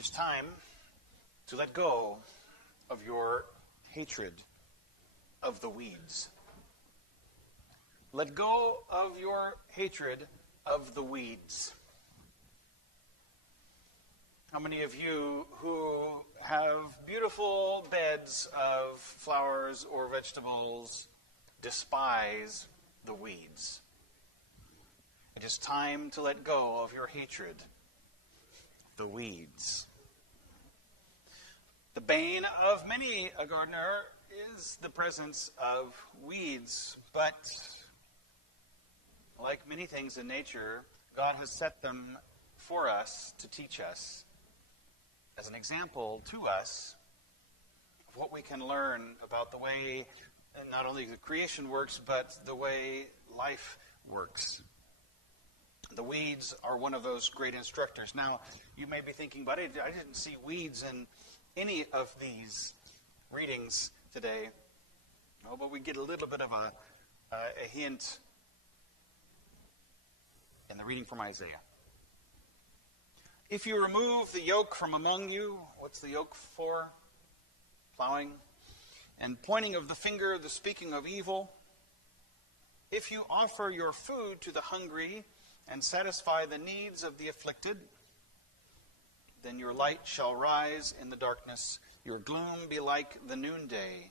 is time to let go of your hatred of the weeds. Let go of your hatred of the weeds. How many of you who have beautiful beds of flowers or vegetables despise the weeds? It is time to let go of your hatred of the weeds. The bane of many a gardener is the presence of weeds, but like many things in nature, God has set them for us to teach us as an example to us of what we can learn about the way not only the creation works, but the way life works. The weeds are one of those great instructors. Now, you may be thinking, but I didn't see weeds in any of these readings today. Oh, but we get a little bit of a hint in the reading from Isaiah. If you remove the yoke from among you, what's the yoke for? Plowing. And pointing of the finger, the speaking of evil. If you offer your food to the hungry and satisfy the needs of the afflicted, then your light shall rise in the darkness, your gloom be like the noonday.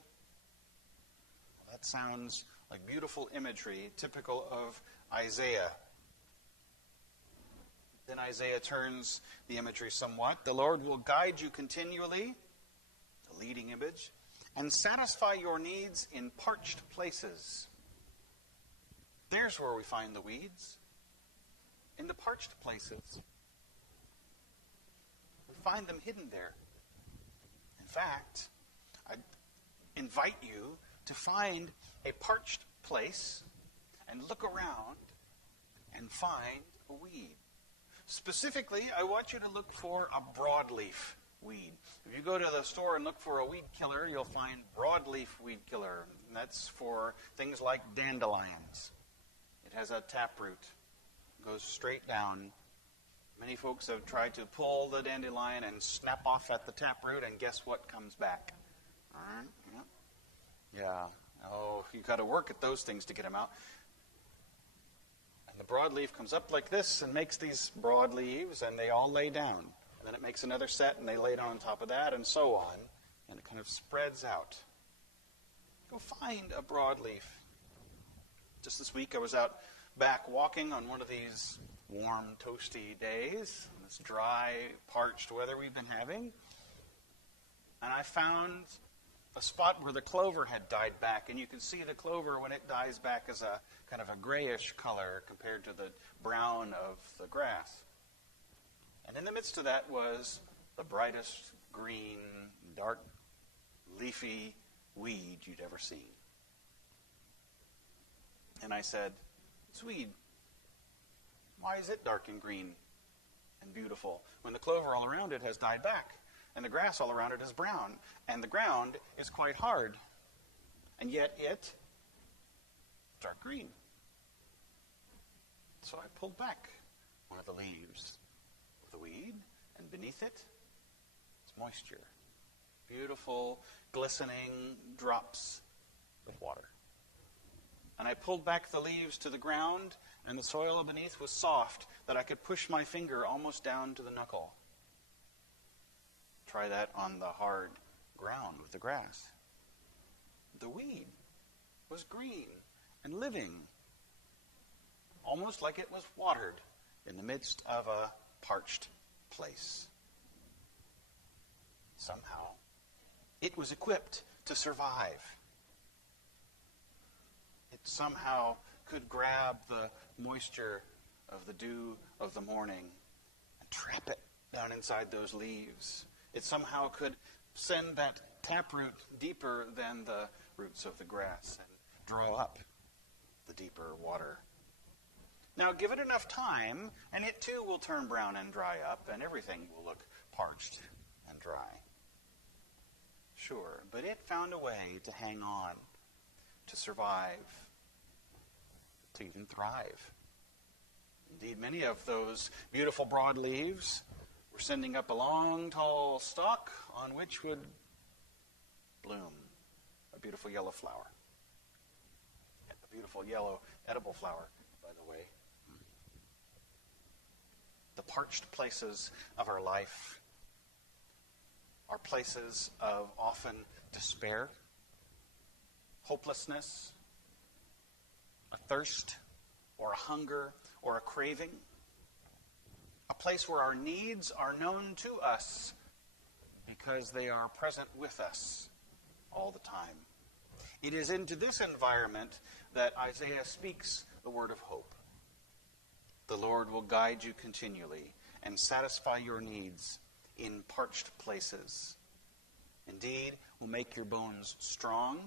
Well, that sounds like beautiful imagery, typical of Isaiah. Then Isaiah turns the imagery somewhat. The Lord will guide you continually, the leading image, and satisfy your needs in parched places. There's where we find the weeds, in the parched places. We find them hidden there. In fact, I invite you to find a parched place and look around and find a weed. Specifically, I want you to look for a broadleaf weed. If you go to the store and look for a weed killer, you'll find broadleaf weed killer. And that's for things like dandelions. It has a taproot. It goes straight down. Many folks have tried to pull the dandelion and snap off at the taproot, and guess what comes back? Yeah. Oh, you've got to work at those things to get them out. The broadleaf comes up like this and makes these broad leaves, and they all lay down. And then it makes another set, and they lay down on top of that, and so on. And it kind of spreads out. Go find a broadleaf. Just this week, I was out back walking on one of these warm, toasty days, this dry, parched weather we've been having. And I found a spot where the clover had died back, and you can see the clover when it dies back as a kind of a grayish color compared to the brown of the grass. And in the midst of that was the brightest green, dark, leafy weed you'd ever seen. And I said, "It's weed. Why is it dark and green and beautiful when the clover all around it has died back? And the grass all around it is brown, and the ground is quite hard. And yet it's dark green." So I pulled back one of the leaves of the weed, and beneath it is moisture. Beautiful, glistening drops of water. And I pulled back the leaves to the ground, and the soil beneath was soft that I could push my finger almost down to the knuckle. Try that on the hard ground with the grass. The weed was green and living, almost like it was watered in the midst of a parched place. Somehow, it was equipped to survive. It somehow could grab the moisture of the dew of the morning and trap it down inside those leaves. It somehow could send that taproot deeper than the roots of the grass and draw up the deeper water. Now, give it enough time, and it too will turn brown and dry up, and everything will look parched and dry. Sure, but it found a way to hang on, to survive, to even thrive. Indeed, many of those beautiful broad leaves were We're sending up a long, tall stalk on which would bloom a beautiful yellow flower. A beautiful yellow edible flower, by the way. The parched places of our life are places of often despair, hopelessness, a thirst, or a hunger, or a craving. A place where our needs are known to us because they are present with us all the time. It is into this environment that Isaiah speaks the word of hope. The Lord will guide you continually and satisfy your needs in parched places. Indeed, will make your bones strong.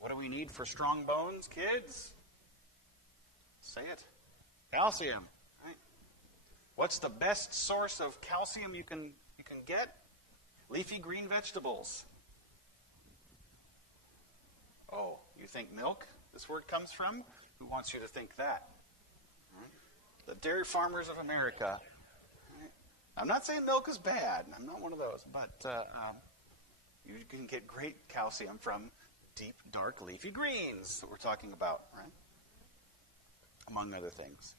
What do we need for strong bones, kids? Say it. Calcium. Right? What's the best source of calcium you can get? Leafy green vegetables. Oh, you think milk this word comes from? Who wants you to think that? The dairy farmers of America. I'm not saying milk is bad. I'm not one of those. But you can get great calcium from deep, dark, leafy greens that we're talking about, right? Among other things.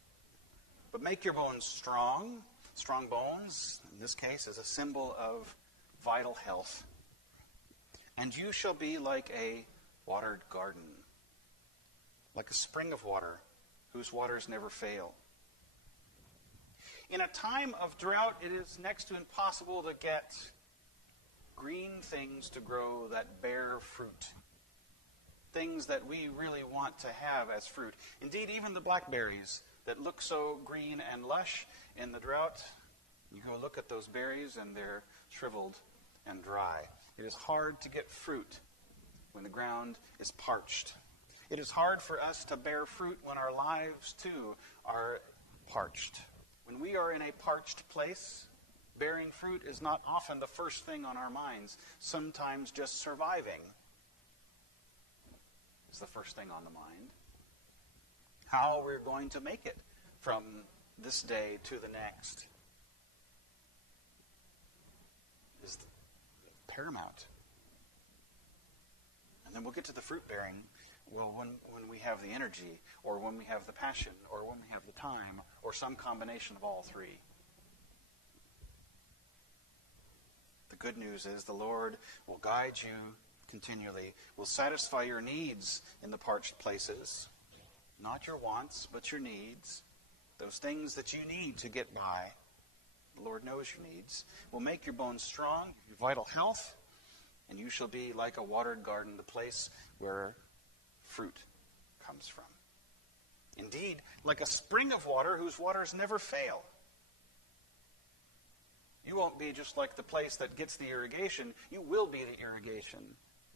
But make your bones strong. Strong bones, in this case, is a symbol of vital health. And you shall be like a watered garden, like a spring of water whose waters never fail. In a time of drought, it is next to impossible to get green things to grow that bear fruit. Things that we really want to have as fruit. Indeed, even the blackberries that look so green and lush in the drought, you go look at those berries and they're shriveled and dry. It is hard to get fruit when the ground is parched. It is hard for us to bear fruit when our lives, too, are parched. When we are in a parched place, bearing fruit is not often the first thing on our minds. Sometimes just surviving is the first thing on the mind. How we're going to make it from this day to the next is paramount. And then we'll get to the fruit bearing. Well, when we have the energy, or when we have the passion, or when we have the time, or some combination of all three. The good news is the Lord will guide you continually, will satisfy your needs in the parched places. Not your wants, but your needs. Those things that you need to get by. The Lord knows your needs. Will make your bones strong, your vital health, and you shall be like a watered garden, the place where fruit comes from. Indeed, like a spring of water whose waters never fail. You won't be just like the place that gets the irrigation. You will be the irrigation.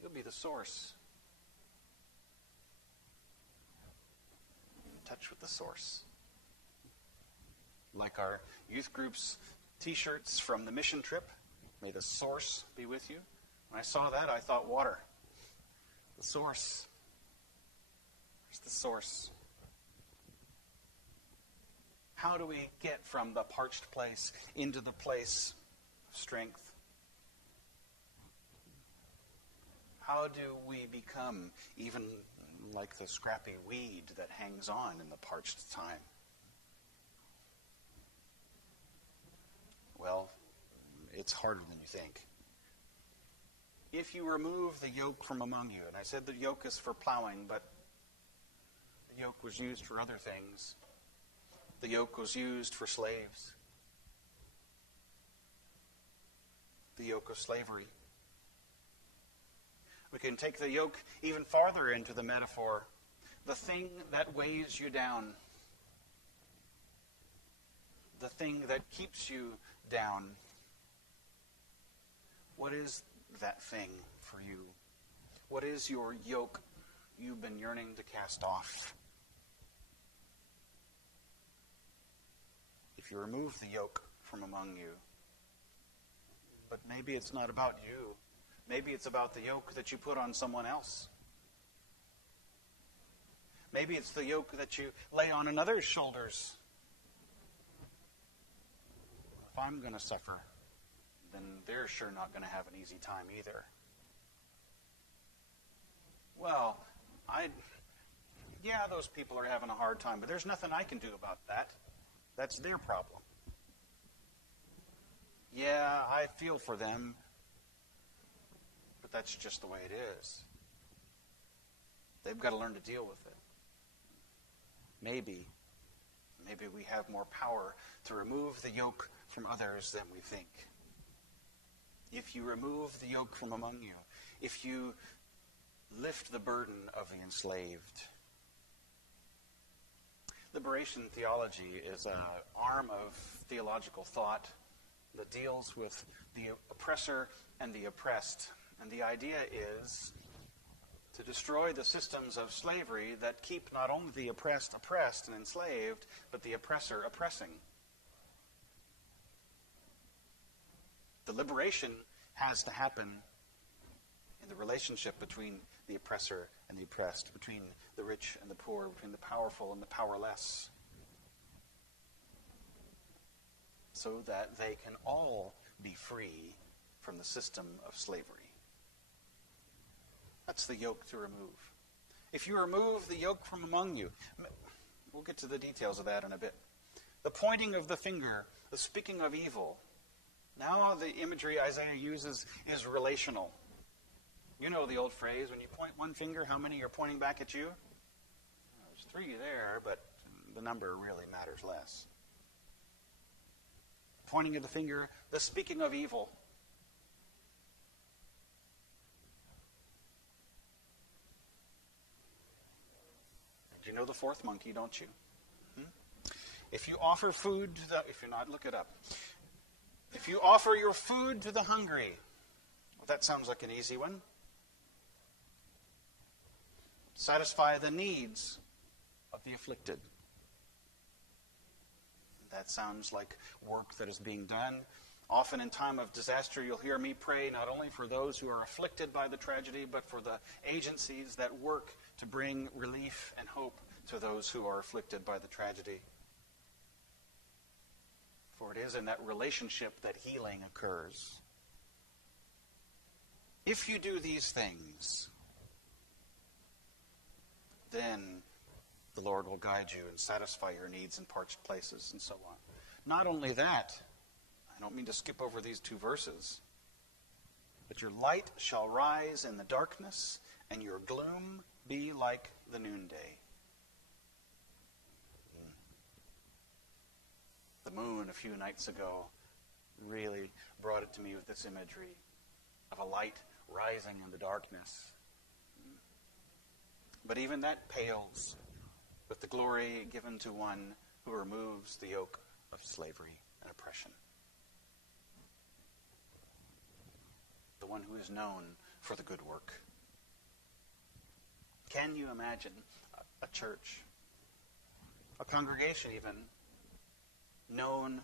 You'll be the source. In touch with the source. Like our youth group's t-shirts from the mission trip, may the source be with you. When I saw that, I thought water. The source. Where's the source? How do we get from the parched place into the place of strength? How do we become even like the scrappy weed that hangs on in the parched time? Well, it's harder than you think. If you remove the yoke from among you, and I said the yoke is for plowing, but the yoke was used for other things. The yoke was used for slaves. The yoke of slavery. We can take the yoke even farther into the metaphor. The thing that weighs you down. The thing that keeps you down. What is that thing for you? What is your yoke you've been yearning to cast off? If you remove the yoke from among you, but maybe it's not about you. Maybe it's about the yoke that you put on someone else. Maybe it's the yoke that you lay on another's shoulders. I'm going to suffer, then they're sure not going to have an easy time either. Well, those people are having a hard time, but there's nothing I can do about that. That's their problem. Yeah, I feel for them, but that's just the way it is. They've got to learn to deal with it. Maybe we have more power to remove the yoke from others than we think. If you remove the yoke from among you, if you lift the burden of the enslaved. Liberation theology is an arm of theological thought that deals with the oppressor and the oppressed. And the idea is to destroy the systems of slavery that keep not only the oppressed oppressed and enslaved, but the oppressor oppressing. The liberation has to happen in the relationship between the oppressor and the oppressed, between the rich and the poor, between the powerful and the powerless, so that they can all be free from the system of slavery. That's the yoke to remove. If you remove the yoke from among you, we'll get to the details of that in a bit. The pointing of the finger, the speaking of evil. Now the imagery Isaiah uses is relational. You know the old phrase, when you point one finger, how many are pointing back at you? There's 3 there, but the number really matters less. Pointing of the finger, the speaking of evil. You know the fourth monkey, don't you? If you offer food if you're not, look it up. If you offer your food to the hungry, well, that sounds like an easy one. Satisfy the needs of the afflicted. That sounds like work that is being done. Often in time of disaster, you'll hear me pray not only for those who are afflicted by the tragedy, but for the agencies that work to bring relief and hope to those who are afflicted by the tragedy. For it is in that relationship that healing occurs. If you do these things, then the Lord will guide you and satisfy your needs in parched places and so on. Not only that, I don't mean to skip over these 2 verses, but your light shall rise in the darkness, and your gloom be like the noonday. The moon a few nights ago really brought it to me with this imagery of a light rising in the darkness. But even that pales with the glory given to one who removes the yoke of slavery and oppression. The one who is known for the good work. Can you imagine a church, a congregation even, known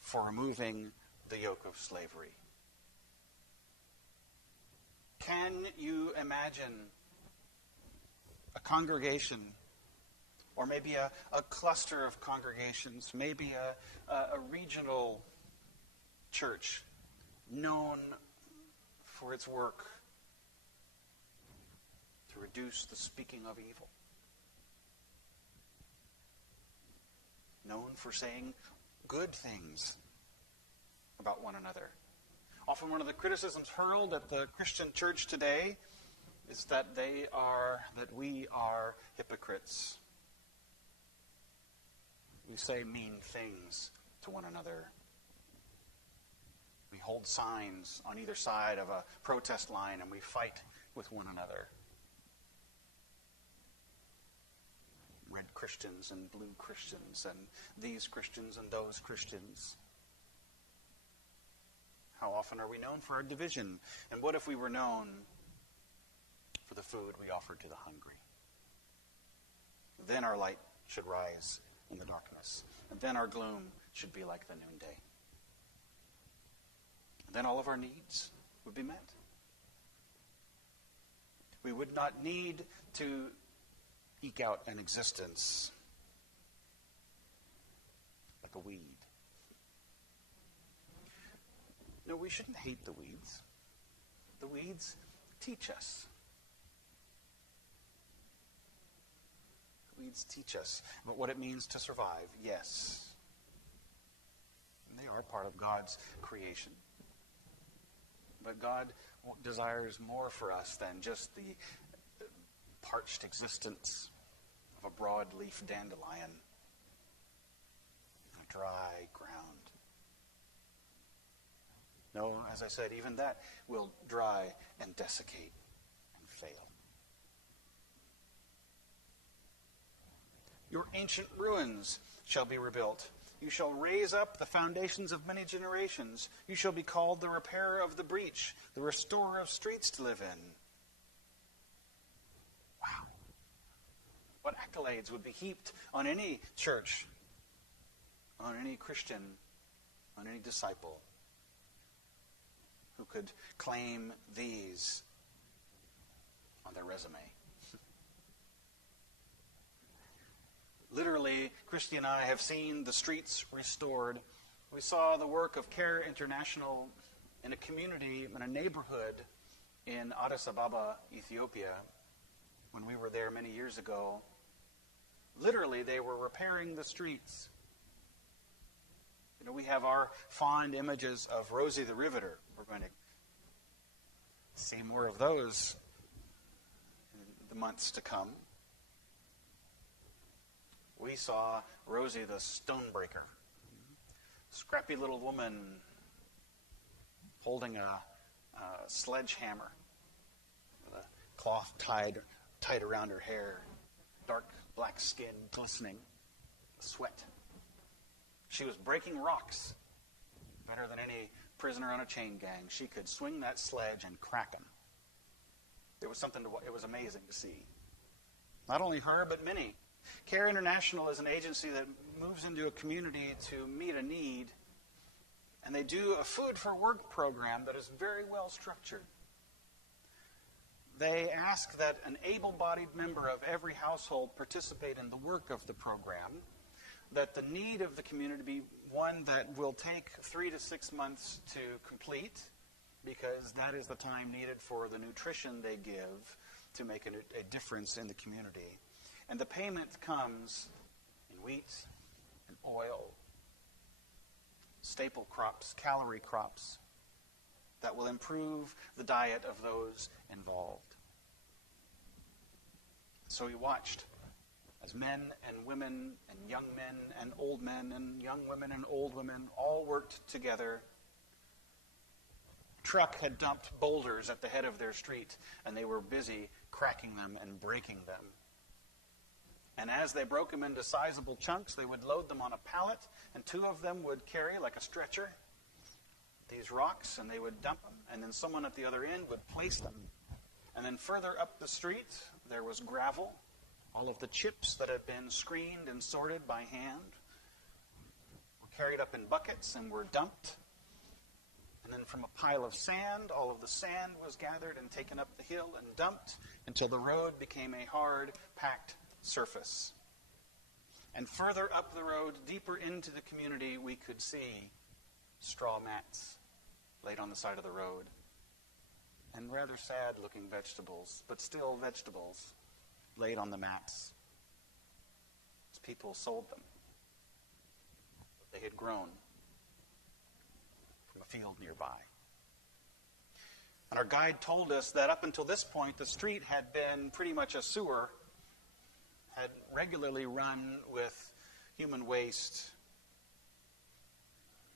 for removing the yoke of slavery? Can you imagine a congregation, or maybe a cluster of congregations, maybe a regional church known for its work to reduce the speaking of evil? Known for saying good things about one another. Often one of the criticisms hurled at the Christian church today is that we are hypocrites. We say mean things to one another. We hold signs on either side of a protest line and we fight with one another. Red Christians and blue Christians and these Christians and those Christians. How often are we known for our division? And what if we were known for the food we offered to the hungry? Then our light should rise in the darkness. And then our gloom should be like the noonday. And then all of our needs would be met. We would not need to eke out an existence like a weed. we shouldn't hate the weeds. The weeds teach us. The weeds teach us about what it means to survive, yes. And they are part of God's creation. But God desires more for us than just the parched existence of a broadleaf dandelion on dry ground. No, as I said, even that will dry and desiccate and fail. Your ancient ruins shall be rebuilt. You shall raise up the foundations of many generations. You shall be called the repairer of the breach, the restorer of streets to live in. Wow. What accolades would be heaped on any church, on any Christian, on any disciple who could claim these on their resume. Literally, Christy and I have seen the streets restored. We saw the work of Care International in a community, in a neighborhood in Addis Ababa, Ethiopia, when we were there many years ago. Literally, they were repairing the streets. You know, we have our fond images of Rosie the Riveter. We're going to see more of those in the months to come. We saw Rosie the Stonebreaker, scrappy little woman holding a sledgehammer with a cloth tied around her hair, dark black skin glistening, sweat. She was breaking rocks better than any prisoner on a chain gang. She could swing that sledge and crack them. It was amazing to see. Not only her, but many. Care International is an agency that moves into a community to meet a need, and they do a food for work program that is very well structured. They ask that an able-bodied member of every household participate in the work of the program, that the need of the community be one that will take 3 to 6 months to complete, because that is the time needed for the nutrition they give to make a difference in the community. And the payment comes in wheat and oil, staple crops, calorie crops, that will improve the diet of those involved. So we watched as men and women and young men and old men and young women and old women all worked together. A truck had dumped boulders at the head of their street, and they were busy cracking them and breaking them. And as they broke them into sizable chunks, they would load them on a pallet, and 2 of them would carry, like a stretcher, these rocks, and they would dump them, and then someone at the other end would place them. And then further up the street, there was gravel. All of the chips that had been screened and sorted by hand were carried up in buckets and were dumped. And then from a pile of sand, all of the sand was gathered and taken up the hill and dumped until the road became a hard, packed surface. And further up the road, deeper into the community, we could see straw mats laid on the side of the road. And rather sad-looking vegetables, but still vegetables, laid on the mats as people sold them. They had grown from a field nearby. And our guide told us that up until this point, the street had been pretty much a sewer, had regularly run with human waste,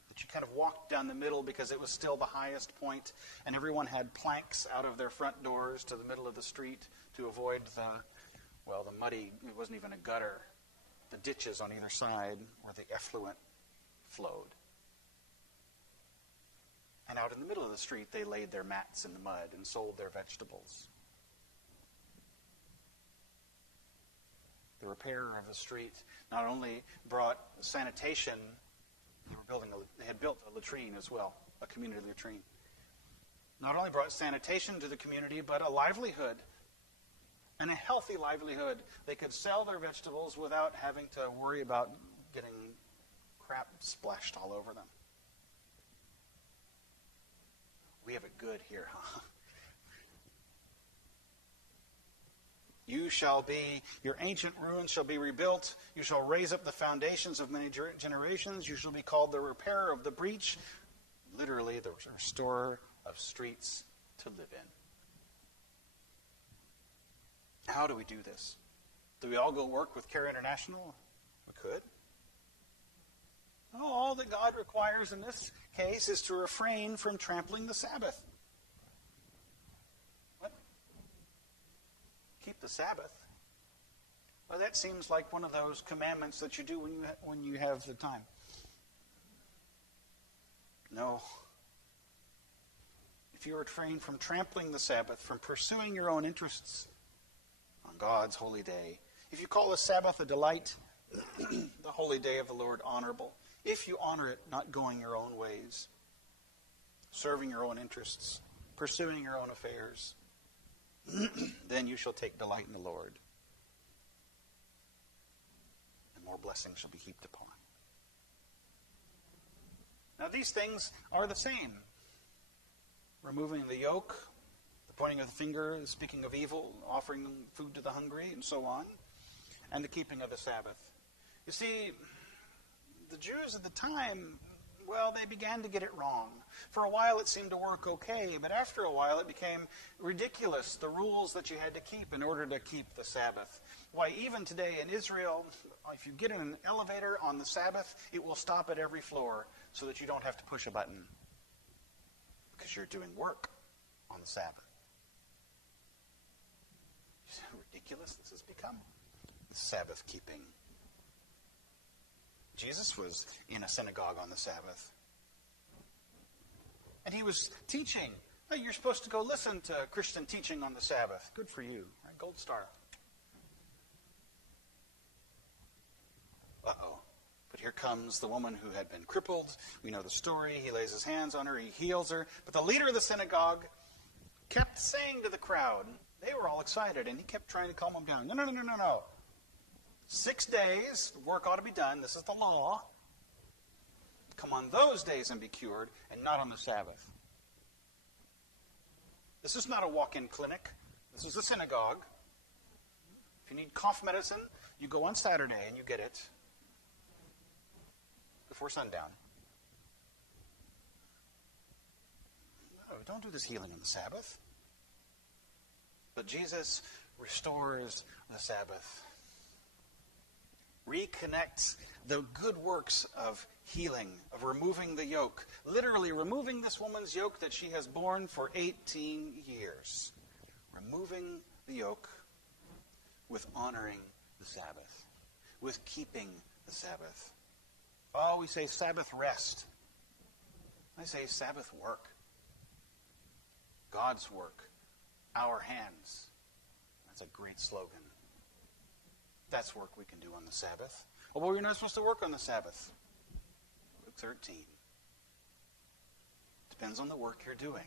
that you kind of walked down the middle because it was still the highest point, and everyone had planks out of their front doors to the middle of the street to avoid the muddy, it wasn't even a gutter, the ditches on either side where the effluent flowed. And out in the middle of the street, they laid their mats in the mud and sold their vegetables. The repair of the street not only brought sanitation, they had built a latrine as well, a community latrine. Not only brought sanitation to the community, but a livelihood, and a healthy livelihood. They could sell their vegetables without having to worry about getting crap splashed all over them. We have it good here, huh? Your ancient ruins shall be rebuilt. You shall raise up the foundations of many generations. You shall be called the repairer of the breach. Literally, the restorer of streets to live in. How do we do this? Do we all go work with Care International? We could. No, all that God requires in this case is to refrain from trampling the Sabbath. What? Keep the Sabbath? Well, that seems like one of those commandments that you do when you have the time. No. If you refrain from trampling the Sabbath, from pursuing your own interests on God's holy day, if you call the Sabbath a delight, the holy day of the Lord honorable, if you honor it, not going your own ways, serving your own interests, pursuing your own affairs, then you shall take delight in the Lord, and more blessings shall be heaped upon. Now these things are the same. Removing the yoke, the pointing of the finger, the speaking of evil, offering food to the hungry, and so on, and the keeping of the Sabbath. You see, the Jews at the time, well, they began to get it wrong. For a while it seemed to work okay, but after a while it became ridiculous, the rules that you had to keep in order to keep the Sabbath. Why, even today in Israel, if you get in an elevator on the Sabbath, it will stop at every floor so that you don't have to push a button because you're doing work on the Sabbath. You see how ridiculous this has become? The Sabbath keeping. Jesus was in a synagogue on the Sabbath. And he was teaching. Oh, you're supposed to go listen to Christian teaching on the Sabbath. Good for you. Right? Gold star. Uh-oh. But here comes the woman who had been crippled. We know the story. He lays his hands on her. He heals her. But the leader of the synagogue kept saying to the crowd, they were all excited, and he kept trying to calm them down. No. 6 days, work ought to be done. This is the law. Come on those days and be cured, and not on the Sabbath. This is not a walk-in clinic. This is a synagogue. If you need cough medicine, you go on Saturday and you get it before sundown. No, don't do this healing on the Sabbath. But Jesus restores the Sabbath. Reconnects the good works of healing, of removing the yoke. Literally removing this woman's yoke that she has borne for 18 years. Removing the yoke with honoring the Sabbath. With keeping the Sabbath. Oh, we say Sabbath rest. I say Sabbath work. God's work. Our hands. That's a great slogan. That's work we can do on the Sabbath. Oh, well, you're not supposed to work on the Sabbath. Luke 13. Depends on the work you're doing.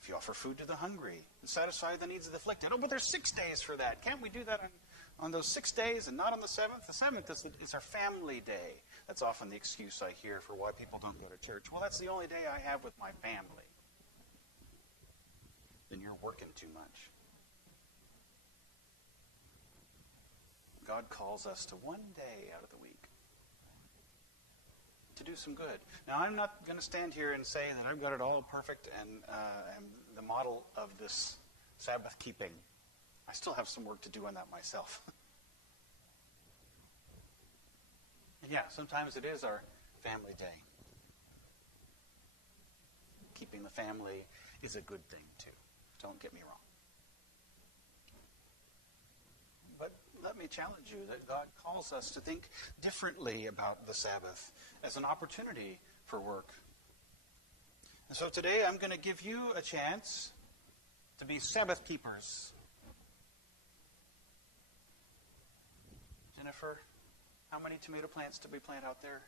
If you offer food to the hungry and satisfy the needs of the afflicted. Oh, but there's 6 days for that. Can't we do that on those 6 days and not on the seventh? The seventh is our family day. That's often the excuse I hear for why people don't go to church. Well, that's the only day I have with my family. Then you're working too much. God calls us to one day out of the week to do some good. Now, I'm not going to stand here and say that I've got it all perfect and am the model of this Sabbath keeping. I still have some work to do on that myself. And yeah, sometimes it is our family day. Keeping the family is a good thing, too. Don't get me wrong. But let me challenge you that God calls us to think differently about the Sabbath as an opportunity for work. And so today I'm going to give you a chance to be Sabbath keepers. Jennifer, how many tomato plants did we plant out there?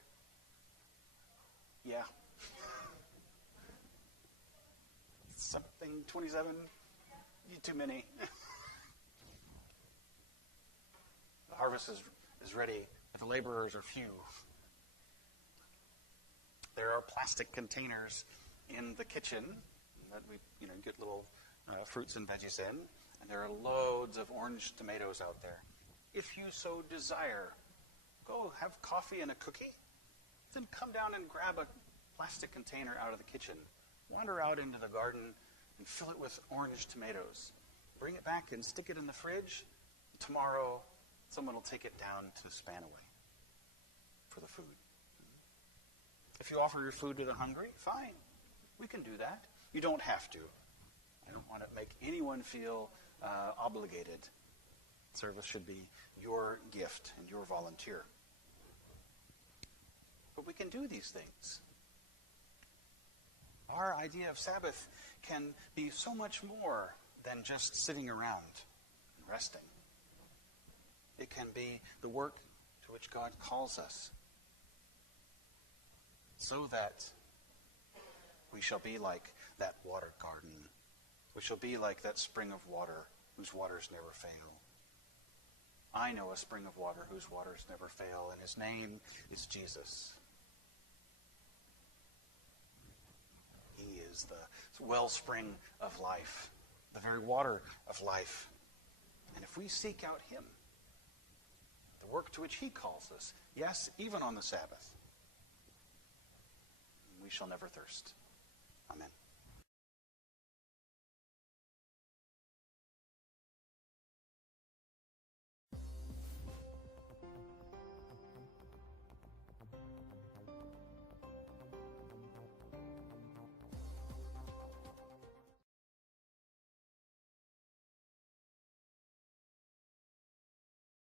Yeah. Something 27? Too many. The harvest is ready, but the laborers are few. There are plastic containers in the kitchen that we get little fruits and veggies in, and there are loads of orange tomatoes out there. If you so desire, go have coffee and a cookie, then come down and grab a plastic container out of the kitchen. Wander out into the garden and fill it with orange tomatoes. Bring it back and stick it in the fridge. Tomorrow, someone will take it down to Spanaway for the food. If you offer your food to the hungry, fine. We can do that. You don't have to. I don't want to make anyone feel obligated. Service should be your gift and your volunteer. But we can do these things. Our idea of Sabbath can be so much more than just sitting around and resting. It can be the work to which God calls us, so that we shall be like that water garden. We shall be like that spring of water whose waters never fail. I know a spring of water whose waters never fail, and his name is Jesus. He is the wellspring of life, the very water of life. And if we seek out him, the work to which he calls us, yes, even on the Sabbath, we shall never thirst. Amen.